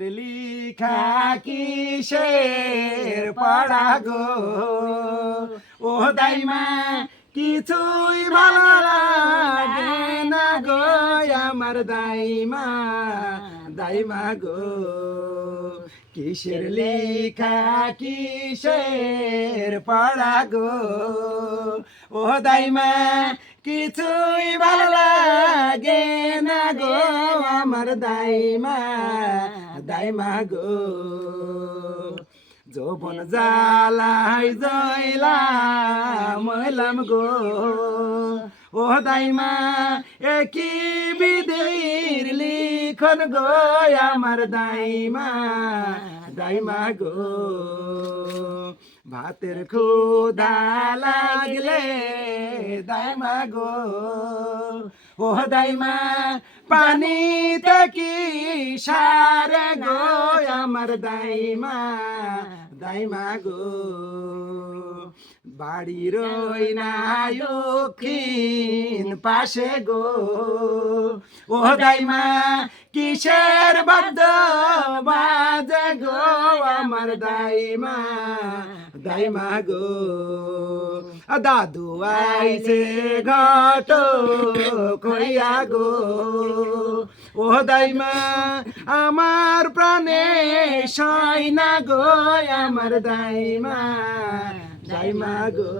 লিখা কিসের পড়া গো ও দাইমা কিছুই ভালো লাগে না গো আমার দাইমা দাইমা গো কিসের লিখা কিসের পড়া গো ও দাইমা কিছুই ভালো লাগে না গো আমার দাইমা দাইমা গো যৌবন জ্বালাই জয়লা মইলাম গো ও দাইমা একই বিধির লিখন গো আমার দাইমা দাইমা গো ভাতের ক্ষুধা লাগলে দাইমা গো ও দাইমা পানিতে কি সারে গো আমার দাইমা দাইমা গো বাড়ি রই নায়ুখিন পাশে গো ও দাইমা কিসের বাদ্য বাজে গো আমার দাইমা দাইমা গো দাদু আইছে ঘট কইয়া গো ও দাইমা আমার প্রাণে সাইনা গো আমার দাইমা দাইমা গো।